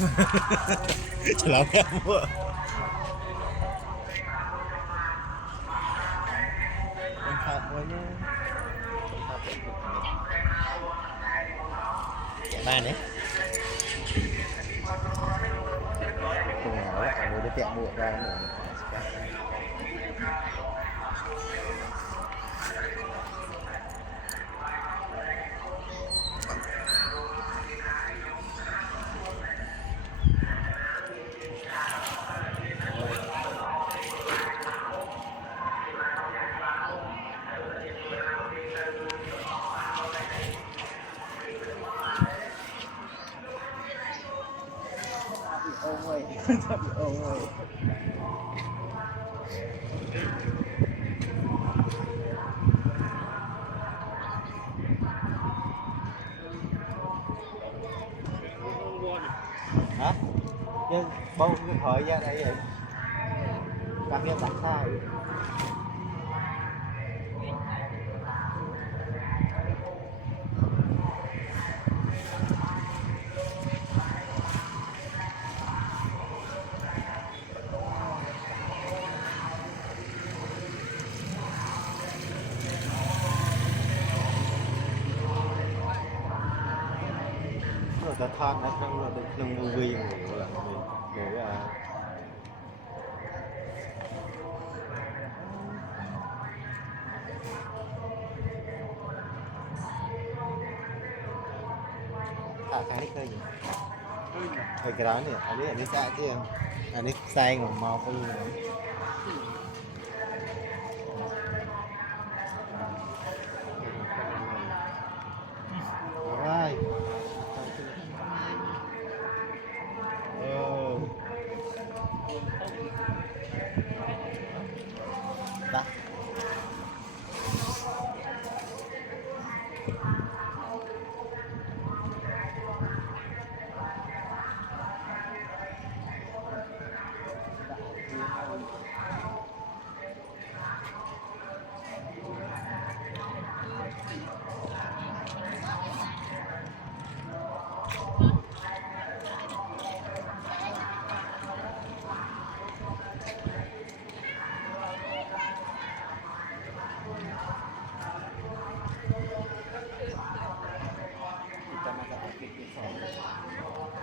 Celana mua. Lengkap semuanya. Lengkap untuk mana? Pengawa, kalau dia tiap buat barang ni. Ôi, ôi. Hả? Nhưng bông cái thời ra đây vậy? Đặt em đặt sai. Rồi ta than ở trong movie ngủ là mình ngủ à. Cái này gì? Cái đó nè, anh đi xa chứ em. Anh đi say mà mau có luôn rồi. Rồi. Đó.